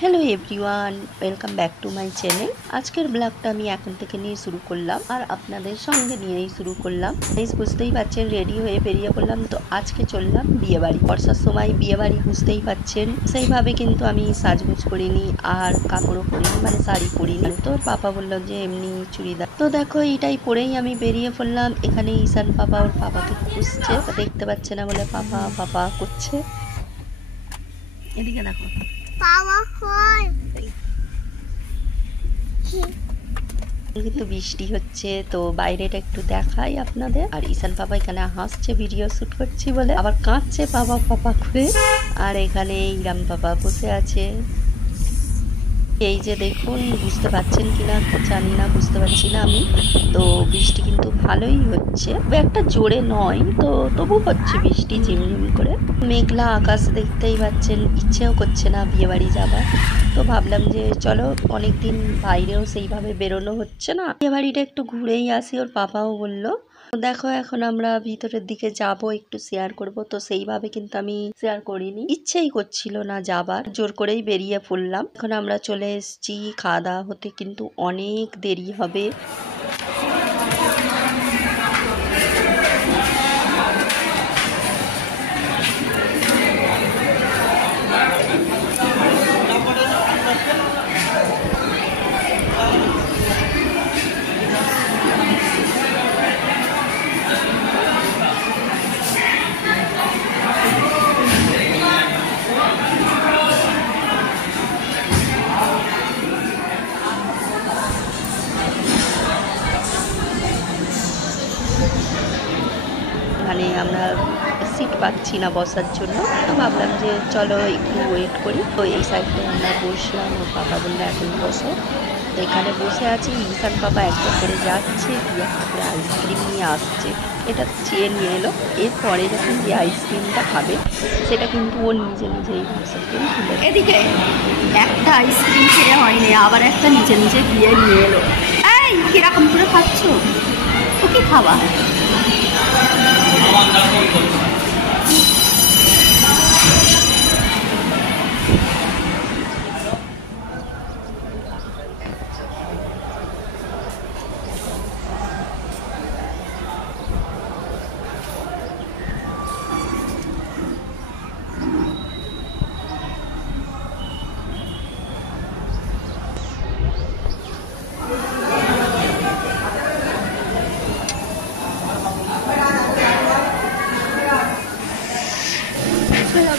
Hello everyone, welcome back to my channel. আজকের ব্লগটা আমি এখন থেকে নিয়ে শুরু করলাম আর আপনাদের সঙ্গে নিয়েই শুরু করলাম। বুঝতেই পারছেন, রেডি হয়ে বেরিয়ে পড়লাম। তো আজকে চললাম বিয়ে বাড়ি। বর্ষার সময় বিয়ে বাড়ি, বুঝতেই পারছেন। সেইভাবে কিন্তু আমি সাজগোজ করিনি আর কাপড়ও পরিনি, মানে শাড়ি পরিনি। তো পাপা বললো যে এমনি চুড়িদার। তো দেখো এইটাই পরেই আমি বেরিয়ে পড়লাম। এখানে ঈশান পাপা ওর পাপাকে খুঁজছে, দেখতে পাচ্ছে না বলে পাপা পাপা করছে। এদিকে দেখো কিন্তু বৃষ্টি হচ্ছে, তো বাইরেটা একটু দেখাই আপনাদের। আর ঈশান পাপা এখানে হাসছে ভিডিও শুট করছি বলে, আবার কাঁদছে পাপা পাপা করে। আর এখানে ইরাম পাপা বসে আছে। এই যে দেখুন, বুঝতে পারছেন কিনা জানি না, বুঝতে পারছি না আমি। তো বৃষ্টি কিন্তু ভালোই হচ্ছে, একটা জোরে নয়, তো তবু হচ্ছে বৃষ্টি ঝিমঝিম করে। মেঘলা আকাশ, দেখতেই পাচ্ছেন। ইচ্ছেও করছে না বিয়ে বাড়ি যাবার। তো ভাবলাম যে চলো, অনেকদিন বাইরেও সেইভাবে বেরোনো হচ্ছে না, বিয়ে বাড়িটা একটু ঘুরেই আসি। ওর পাপাও বললো। দেখো এখন আমরা ভিতরের দিকে যাব, একটু শেয়ার করব। তো সেইভাবে কিন্তু আমি শেয়ার করিনি, ইচ্ছেই করছিল না যাবার, জোর করেই বেরিয়ে পড়লাম। এখন আমরা চলে এসেছি, খাওয়া দাওয়া হতে কিন্তু অনেক দেরি হবে। মানে আমরা সিট পাচ্ছি না বসার জন্য। তো ভাবলাম যে চলো একটু ওয়েট করি। তো এই সাইডটায় আমরা বসলাম। ওর পাপা বললো এখন বসো। তো এখানে বসে আছি। ঈশান পাপা একটা করে যাচ্ছে, গিয়ে একটা করে আইসক্রিম নিয়ে আসছে। এটা চেয়ে নিয়ে এলো। এরপরে যখন যে আইসক্রিমটা খাবে, সেটা কিন্তু ও নিজে নিজেই বসে তুলে। এদিকে একটা আইসক্রিম খেয়ে হয়নি, আবার একটা নিজে নিজে গিয়ে নিয়ে এলো। এই কিরকম করে খাচ্ছ? ও কি খাওয়া?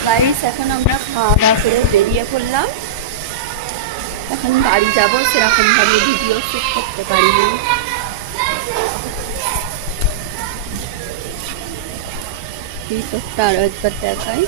গাইস, এখন আমরা খাওয়া দাওয়া করে বেরিয়ে পড়লাম। এখন বাড়ি যাব, সেরকমভাবে ভিডিও শ্যুট করতে পারিনি। ভিতরটা আরও একবার দেখাই।